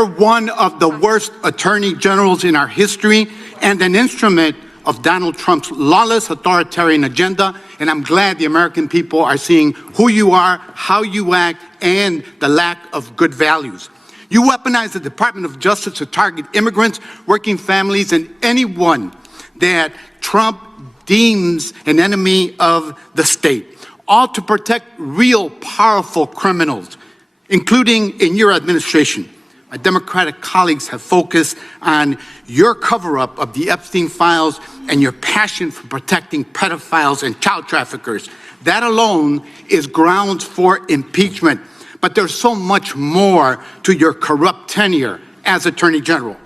You're one of the worst attorney generals in our history and an instrument of Donald Trump's lawless authoritarian agenda, and I'm glad the American people are seeing who you are, how you act, and the lack of good values. You weaponize the Department of Justice to target immigrants, working families, and anyone that Trump deems an enemy of the state, all to protect real, powerful criminals, including in your administration. My Democratic colleagues have focused on your cover-up of the Epstein files and your passion for protecting pedophiles and child traffickers. That alone is grounds for impeachment. But there's so much more to your corrupt tenure as Attorney General.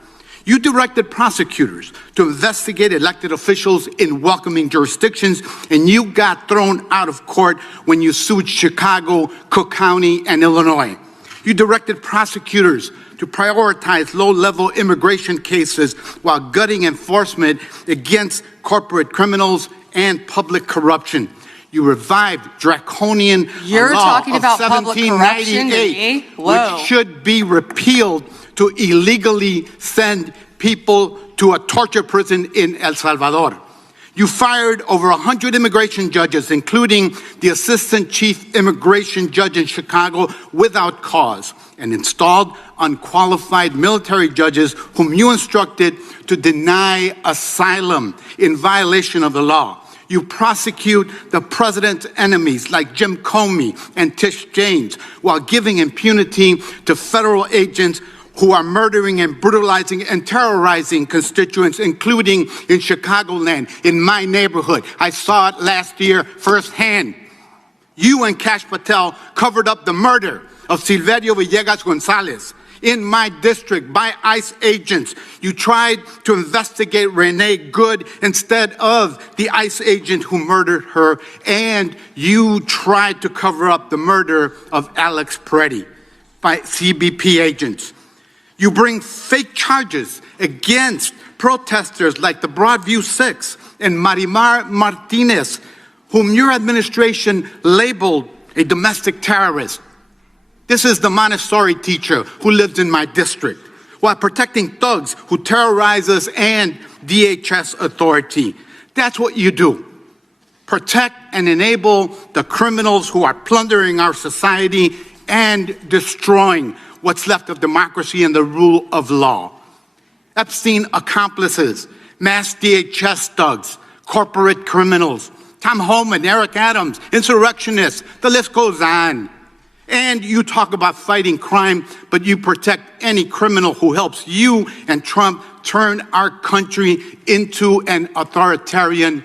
You directed prosecutors to investigate elected officials in welcoming jurisdictions, and you got thrown out of court when you sued Chicago, Cook County, and Illinois. You directed prosecutors to prioritize low-level immigration cases while gutting enforcement against corporate criminals and public corruption. You revived draconian law of 1798, which should be repealed to illegally send people to a torture prison in El Salvador. You fired over 100 immigration judges, including the assistant chief immigration judge in Chicago, without cause, and installed unqualified military judges whom you instructed to deny asylum in violation of the law. You prosecute the president's enemies like Jim Comey and Tish James while giving impunity to federal agents who are murdering and brutalizing and terrorizing constituents, including in Chicagoland, in my neighborhood. I saw it last year firsthand. You and Kash Patel covered up the murder of Silverio Villegas Gonzalez in my district by ICE agents. You tried to investigate Renee Good instead of the ICE agent who murdered her, and you tried to cover up the murder of Alex Peretti by CBP agents. You bring fake charges against protesters like the Broadview Six and Marimar Martinez, whom your administration labeled a domestic terrorist. This is the Montessori teacher who lives in my district, while protecting thugs who terrorize us and DHS authority. That's what you do. Protect and enable the criminals who are plundering our society and destroying what's left of democracy and the rule of law. Epstein accomplices, mass DHS thugs, corporate criminals, Tom Homan, Eric Adams, insurrectionists, the list goes on. And you talk about fighting crime, but you protect any criminal who helps you and Trump turn our country into an authoritarian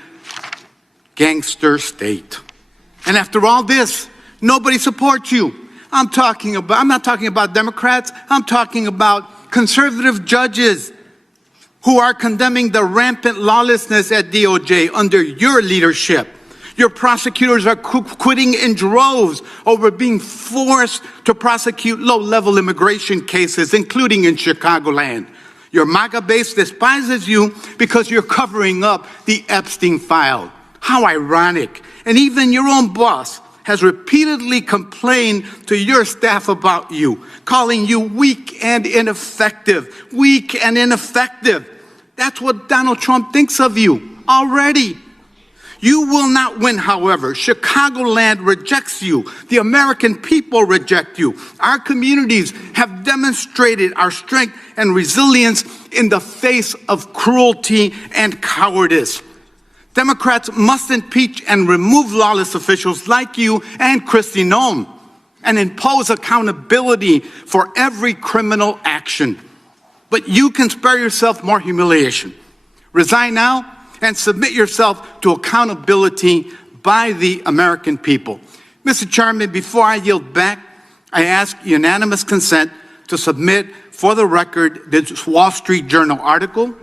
gangster state. And after all this, nobody supports you. I'm not talking about Democrats. I'm talking about conservative judges who are condemning the rampant lawlessness at DOJ under your leadership. Your prosecutors are quitting in droves over being forced to prosecute low-level immigration cases, including in Chicagoland. Your MAGA base despises you because you're covering up the Epstein file. How ironic. And even your own boss has repeatedly complained to your staff about you, calling you weak and ineffective. Weak and ineffective. That's what Donald Trump thinks of you already. You will not win, however. Chicagoland rejects you. The American people reject you. Our communities have demonstrated our strength and resilience in the face of cruelty and cowardice. Democrats must impeach and remove lawless officials like you and Kristi Noem and impose accountability for every criminal action. But you can spare yourself more humiliation. Resign now and submit yourself to accountability by the American people. Mr. Chairman, before I yield back, I ask unanimous consent to submit for the record this Wall Street Journal article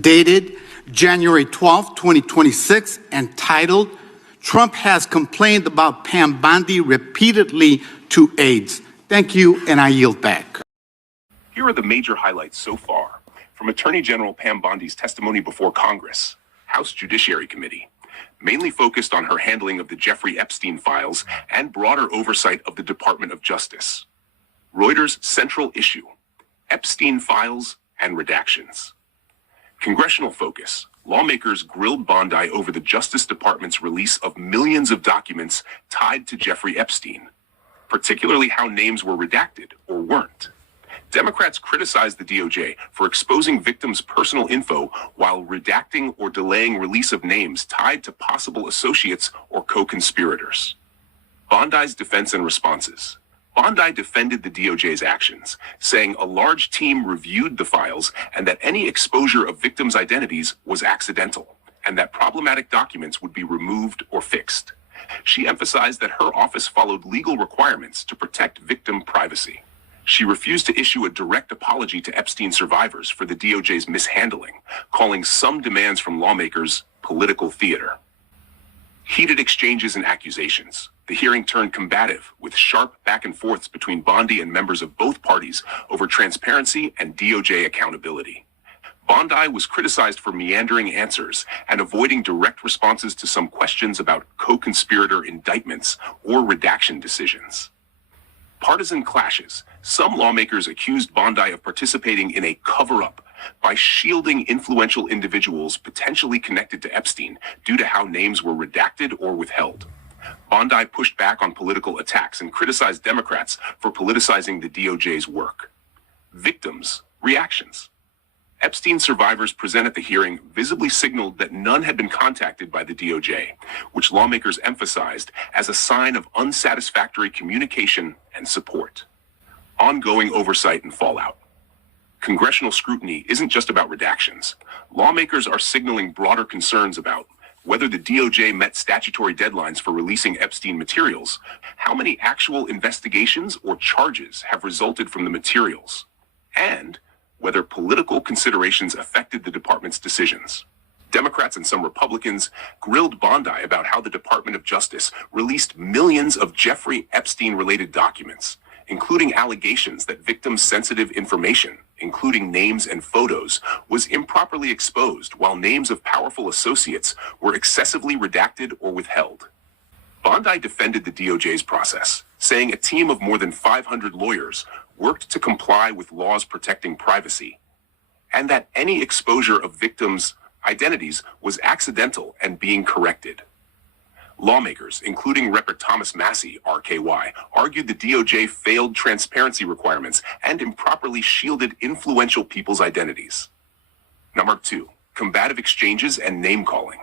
dated January 12, 2026, entitled, "Trump has complained about Pam Bondi repeatedly to aides." Thank you, and I yield back. Here are the major highlights so far from Attorney General Pam Bondi's testimony before Congress, House Judiciary Committee, mainly focused on her handling of the Jeffrey Epstein files and broader oversight of the Department of Justice. Reuters' central issue: Epstein files and redactions. Congressional focus: lawmakers grilled Bondi over the Justice Department's release of millions of documents tied to Jeffrey Epstein, particularly how names were redacted or weren't. Democrats criticized the DOJ for exposing victims' personal info while redacting or delaying release of names tied to possible associates or co-conspirators. Bondi's defense and responses. Bondi defended the DOJ's actions, saying a large team reviewed the files and that any exposure of victims' identities was accidental, and that problematic documents would be removed or fixed. She emphasized that her office followed legal requirements to protect victim privacy. She refused to issue a direct apology to Epstein survivors for the DOJ's mishandling, calling some demands from lawmakers political theater. Heated exchanges and accusations. The hearing turned combative, with sharp back and forths between Bondi and members of both parties over transparency and DOJ accountability. Bondi was criticized for meandering answers and avoiding direct responses to some questions about co-conspirator indictments or redaction decisions. Partisan clashes. Some lawmakers accused Bondi of participating in a cover-up by shielding influential individuals potentially connected to Epstein due to how names were redacted or withheld. Bondi pushed back on political attacks and criticized Democrats for politicizing the DOJ's work. Victims' reactions. Epstein survivors present at the hearing visibly signaled that none had been contacted by the DOJ, which lawmakers emphasized as a sign of unsatisfactory communication and support. Ongoing oversight and fallout. Congressional scrutiny isn't just about redactions. Lawmakers are signaling broader concerns about whether the DOJ met statutory deadlines for releasing Epstein materials, how many actual investigations or charges have resulted from the materials, and whether political considerations affected the department's decisions. Democrats and some Republicans grilled Bondi about how the Department of Justice released millions of Jeffrey Epstein-related documents, including allegations that victims' sensitive information, including names and photos, was improperly exposed while names of powerful associates were excessively redacted or withheld. Bondi defended the DOJ's process, saying a team of more than 500 lawyers worked to comply with laws protecting privacy, and that any exposure of victims' identities was accidental and being corrected. Lawmakers, including Rep. Thomas Massie, RKY, argued the DOJ failed transparency requirements and improperly shielded influential people's identities. Number 2, combative exchanges and name-calling.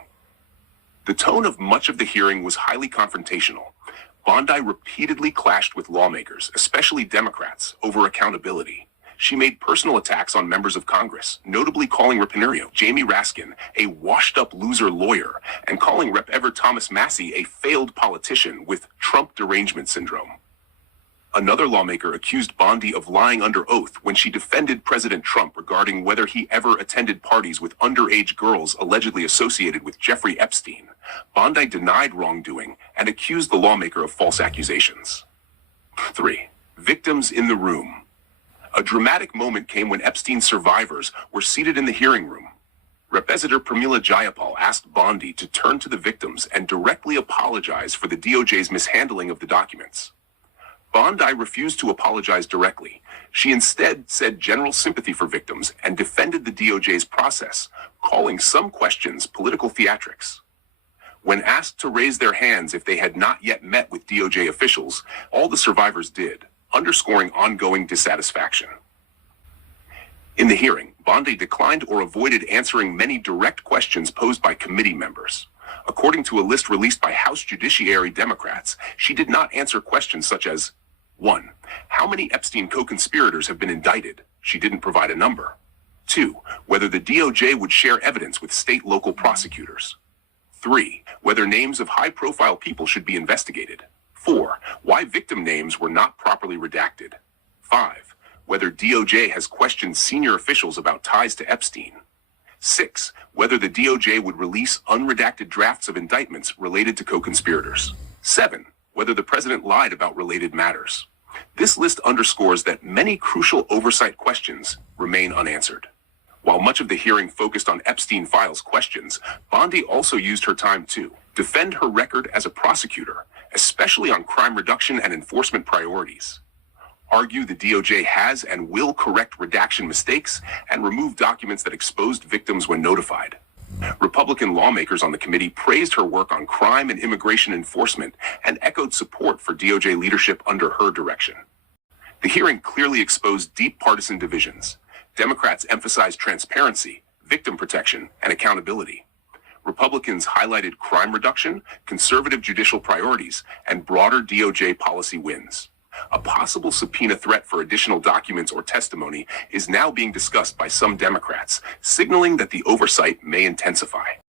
The tone of much of the hearing was highly confrontational. Bondi repeatedly clashed with lawmakers, especially Democrats, over accountability. She made personal attacks on members of Congress, notably calling Rep. Jamie Raskin a washed-up loser lawyer and calling Rep. Thomas Massie a failed politician with Trump derangement syndrome. Another lawmaker accused Bondi of lying under oath when she defended President Trump regarding whether he ever attended parties with underage girls allegedly associated with Jeffrey Epstein. Bondi denied wrongdoing and accused the lawmaker of false accusations. 3. Victims in the room. A dramatic moment came when Epstein survivors were seated in the hearing room. Representative Pramila Jayapal asked Bondi to turn to the victims and directly apologize for the DOJ's mishandling of the documents. Bondi refused to apologize directly. She instead said general sympathy for victims and defended the DOJ's process, calling some questions political theatrics. When asked to raise their hands if they had not yet met with DOJ officials, all the survivors did, underscoring ongoing dissatisfaction. In the hearing, Bondi declined or avoided answering many direct questions posed by committee members. According to a list released by House Judiciary Democrats, she did not answer questions such as 1. How many Epstein co-conspirators have been indicted? She didn't provide a number. 2. Whether the DOJ would share evidence with state-local prosecutors. 3. Whether names of high-profile people should be investigated. 4. Why victim names were not properly redacted. 5. Whether DOJ has questioned senior officials about ties to Epstein. 6. Whether the DOJ would release unredacted drafts of indictments related to co-conspirators. 7. Whether the president lied about related matters. This list underscores that many crucial oversight questions remain unanswered. While much of the hearing focused on Epstein files questions, Bondi also used her time to defend her record as a prosecutor, especially on crime reduction and enforcement priorities. argue the DOJ has and will correct redaction mistakes and remove documents that exposed victims when notified. Republican lawmakers on the committee praised her work on crime and immigration enforcement and echoed support for DOJ leadership under her direction. The hearing clearly exposed deep partisan divisions. Democrats emphasized transparency, victim protection, and accountability. Republicans highlighted crime reduction, conservative judicial priorities, and broader DOJ policy wins. A possible subpoena threat for additional documents or testimony is now being discussed by some Democrats, signaling that the oversight may intensify.